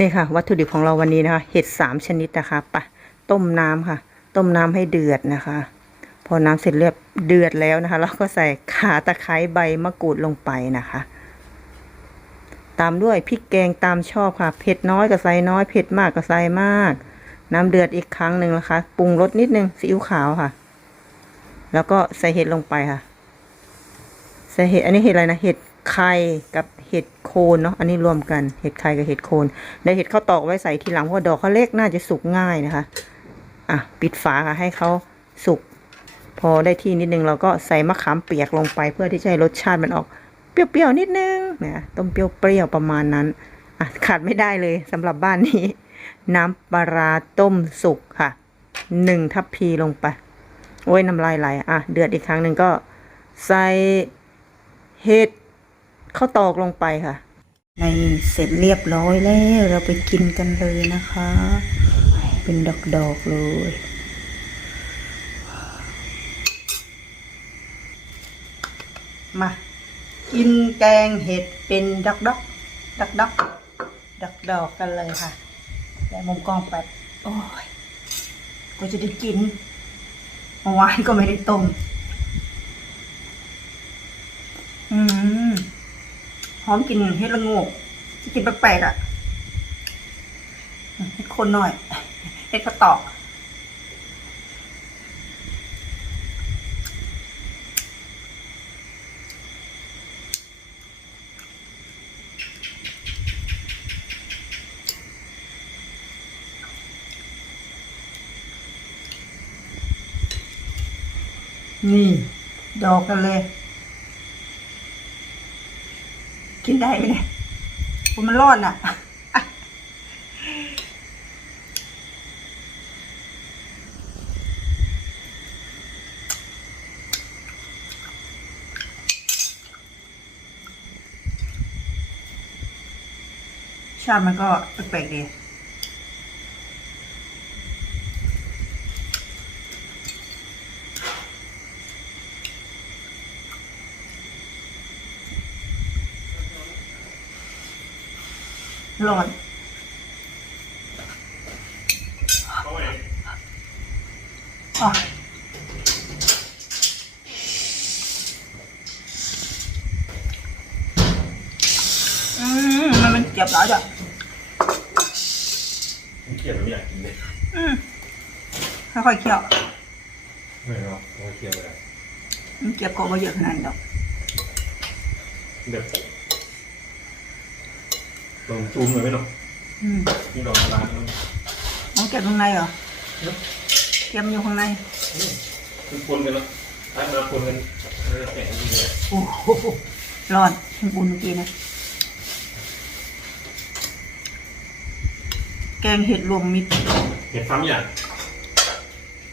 นี่ค่ะ วัตถุดิบของเราวันนี้นะคะ เห็ดสามชนิดนะคะปะต้มน้ำค่ะ ต้มน้ำให้เดือดนะคะ พอน้ำเสร็จเรียบเดือดแล้วนะคะ เราก็ใส่ขาตะไคร้ใบมะกรูดลงไปนะคะ ตามด้วยพริกแกงตามชอบค่ะ เผ็ดน้อยก็ใส่น้อย เผ็ดมากก็ใส่มาก น้ำเดือดอีกครั้งหนึ่งนะคะ ปรุงรสนิดนึงซีอิ๊วขาวค่ะ แล้วก็ใส่เห็ดลงไปค่ะ ใส่เห็ดอันนี้เห็ดอะไรนะ เห็ด ไข่กับเห็ดโคนเนาะอันนี้รวมกันเห็ดไข่กับเห็ดโคนในเห็ดข้าวตอกไว้ใส่ทีหลังเพราะดอกเขาเล็กน่าจะสุกง่ายนะคะอะปิดฝาค่ะให้เขาสุก พอได้ที่นิดนึงเราก็ใส่มะขามเปียกลงไป เพื่อที่จะให้รสชาติมันออกเปรี้ยวๆนิดนึงนะต้มเปรี้ยวๆประมาณนั้นอะขาดไม่ได้เลยสำหรับบ้านนี้ น้ำปลาร้าต้มสุกค่ะหนึ่งทัพพีลงไปโอ้ยน้ำลายไหลอะเดือดอีกครั้งหนึ่งก็ใส่เห็ด ข้าวตอกลงไปค่ะ ในเสร็จเรียบร้อยแล้วเราไปกินกันเลยนะคะ เป็นดอกๆเลยมา กินแกงเห็ดเป็นดอกดอกดอกดอกดอกดอกกันเลยค่ะแต่มุมกล้องแบบโอ้ยก็จะได้กินเมื่อวานก็ไม่ได้ต้มอืม อมกลินเห็ดละโงกที่กินแปลกๆอะเห็ดคนหน่อยเห็ดกระตอกนี่ ดอกกันเลย กินได้ไหมเนี่ยผมมันร้อนอะชาติมันก็แปลกๆดี ร้อนอะอืมมันมันเจ็บหลายจ้ะผมเกลียดไม่อยากกินเลยอืมค่อยๆเคี่ยวไม่เอาไม่เกลียดเลยมันเจ็บก็ไม่เยอะขนาดนั้นดอก เด็ด ลองจูมเลยไหมเนาะอืมนี่ดอกร้านมันเอาเก็บข้างในเหรอเก็บอยู่ข้างในมันปนกันเนาะถ้ามาปนกันมันจะแข็งจริงเลยโอ้โหร้อนถึงอุ่นเมื่อกี้นะแกงเห็ดรวมมิตรเห็ดซ้ำอย่าง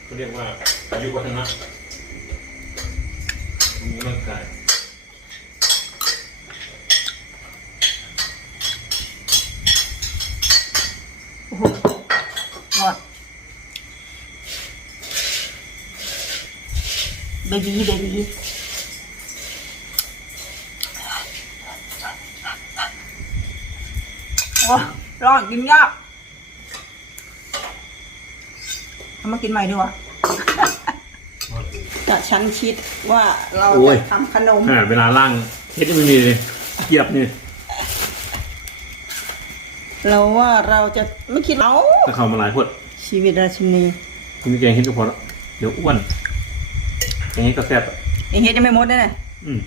เขาเรียกว่าอายุวัฒนะมีร่างกาย โอ้โหรอด เบบี้เบบี้โอ้ร้อนกินยากทำมากินใหม่ดีกว่าจะฉันคิดว่าเราจะทำขนมอ่าเวลาล่างเห็ดนี่มันมีเลยเหยียบนี่เราว่าเราจะไม่คิดเอาถ้าเข้ามาหลายพวดชีวิตราชินีกินแกงเห็ดก็พอแล้วเดี๋ยวอ้วน อย่างนี้ก็แซ่บอะเองเฮ็ดยังไม่หมดเลยเนี่ยอืม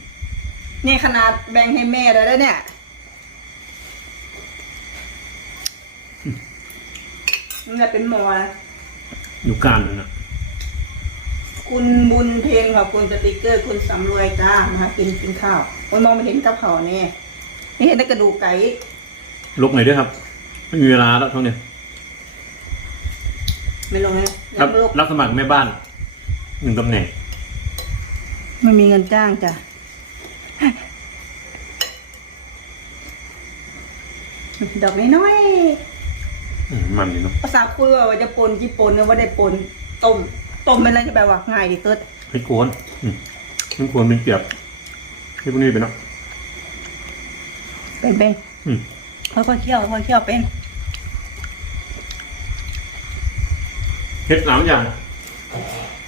นี่ขนาดแบ่งให้แม่เลยแล้วเนี่ย มันจะเป็นหมอนะ อยู่กลางเลยนะคุณบุญเพนค่ะคุณสติกเกอร์ คุณสำรวยจ้ามากินกินข้าวโอ้ยมองไม่เห็นกับเขาเนี่ยนี่เห็นแต่กระดูกไก่ลบหน่อยด้วยครับ ไม่มีเวลาแล้วเท่านี้ไม่ลงเลยรับลูกรับสมัครแม่บ้านหนึ่งตำแหน่ง ไม่มีเงินจ้างจ้ะ ดอกน้อยอืมันนี่เนาะภาษาคุยว่าจะปนกี่ปนเนี่ยว่าได้ปนต้มต้มเป็นอะไรจะแบบว่าง่ายดิเติร์ดพริกโวนอืมพริโวนเป็นเกียบพริกพวกนี้เป็นเนาะเป็นเป็นอืค่อยๆเคี่ยวค่อยๆเคี่ยวเป็นเห็ดสามอย่าง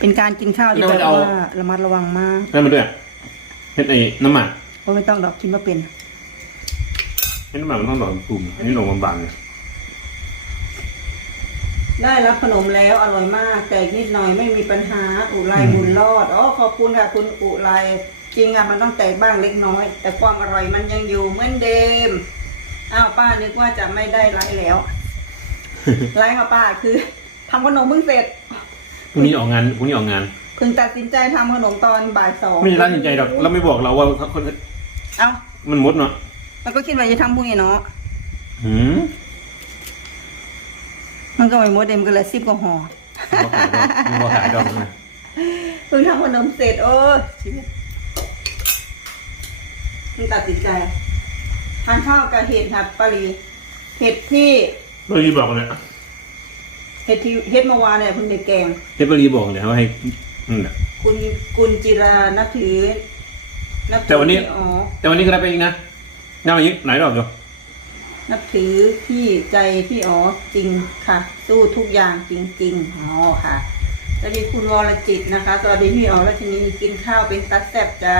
เป็นการกินข้าวที่แล้วแบมันบเอาว่าระมัดระวังมากได้มาด้วยเห็ดไอ้น้ำหมักเพราะไม่ต้องดอกกินมาเป็นเห็ดน้ำหมักมันต้องดอกกลุ่มอันนี้ลงบางๆเนี่ยได้รับขนมแล้วอร่อยมาก แต่นิดหน่อยไม่มีปัญหาอุไรบุญรอดอ๋อขอบคุณค่ะ คุณอุไรจริงอะมันต้องแตกบ้างเล็กน้อย แต่ความอร่อยมันยังอยู่เหมือนเดิมอ้าวป้านึกว่าจะไม่ได้ไลฟ์แล้วไลฟ์ค่ะป้าคือทำขนมเพิ่งเสร็จ พรุ่งนี้ออกงานพรุ่งนี้ออกงานเพิ่งตัดสินใจทำขนมตอนบ่ายสองไม่ได้ร้านใหญ่ๆดอกเราไม่บอกเราว่าคนเอ้ามันมดเนาะมันก็คิดว่าจะทำพรุ่งนี้เนาะหืมมันก็ไม่หมดเดมกันเลยสิบกว่าห่อบ่ขายดอกบ่ขายดอกนะเพิ่งทำขนมเสร็จโอ้ยชีวิตเพิ่งตัดสินใจทานข้าวกับเห็ดครับปารีเห็ดที่เบอร์รีบอกเลย เห็ดที่เห็ดเมื่อวานเนี่ยเพิ่งได้แกงเบอร์รีบอกเลยว่าให้นั่นแหละคุณกุลจิรานับถือนับถือแต่วันนี้อ๋อ แต่วันนี้ก็ได้ไปอีกนะน่ามาอีกหลายรอบอยู่นับถือพี่ใจพี่อ๋อจริงค่ะ สู้ทุกอย่างจริงๆอ๋อค่ะสวัสดีคุณวรจิตนะคะสวัสดีพี่อ๋อแล้วทีนี้กินข้าวเป็นตัดแซ่บจ้า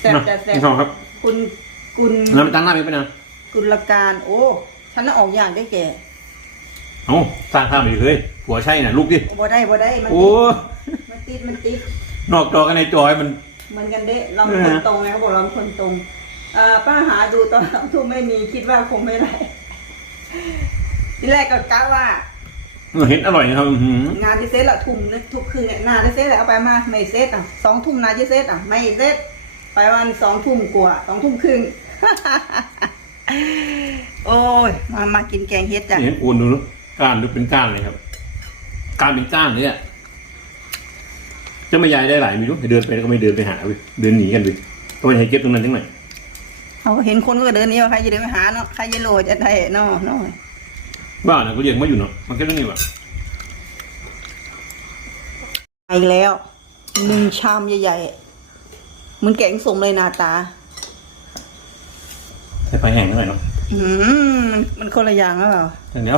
แซ่บจ้าแซ่บพี่ทองครับคุณกุลน้ำตั้งหน้ามีไปนะกุลการ โอ้ ฉันน่ะออกอย่างได้แก่ เอ้าสร้างภาพไปเลยผัวใช่น่ะลูกดิบ่ได้บ่ได้มันโอ้ติดมันติดมันติดนอกจอกันในจอให้มัน เหมือนกันเด้เราเป็นคนตรงไงเขาบอกเราเป็นคนตรงเอ่อป้าหาดูตอนทุ่มไม่มีคิดว่าคงไม่ได้ที่แรกก็กะว่า เห็นอร่อยนะครับอื้อหืองานที่เซตละทุ่มนึกทุกคืนเนี่ยนาที่เซตแล้วเอาไปมาไม่เซตอะสองทุ่มนาที่เซตอะไม่เซตไปวันสองทุ่มกว่าสองทุ่มครึ่ง โอ้ยมามากินแกงเฮ็ดจ้ะเห็นอ้วนดูเนอะ ก้านหรือเป็นก้านเลยครับก้านเป็นก้านเลยอะจะไม่ยายได้หลายไม่รู้เดินไปแล้วก็ไม่เดินไปหาเว้ยเดินหนีกันเว้ยก็ไปให้เก็บตรงนั้นทั้งหน่อยเขาเห็นคนก็เดินหนี้ว่าใครจะเดินไปหาเนาะใครจะโหลดจะได้เนาะเนาะบ้านน่ะก็เรียกมาอยู่เนาะมันแค่เรื่องนี้ว่ะไปอีกแล้วหนึ่งชามใหญ่ๆเหมือนแกงสมเลยหนาตาใส่ไฟแห้งหน่อยเนาะอืมมันมันคนละอย่างหรือเปล่าแต่เนี้ย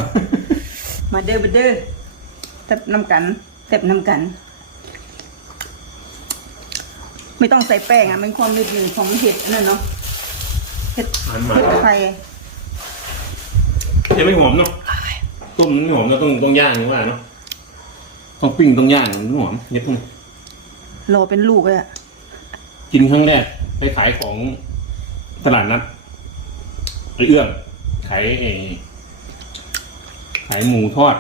มาเด้อมาเด้อแซ่บน้ำกันแซ่บน้ำกัน ไม่ต้องใส่แป้งอะมันความหนึบหนึ่งของเห็ดนั่นเนาะเห็ดหันมาเห็ดไทยยังไม่หอมเนาะต้มมันไม่หอมเนาะต้องต้องย่างว่าเนาะต้องปิ้งต้องย่างมันหอมเย็บพวกนี้รอเป็นลูกเลยอะกินครั้งแรกไปขายของตลาดนัดไอ้เอื้องขายไอ้ขายหมูทอด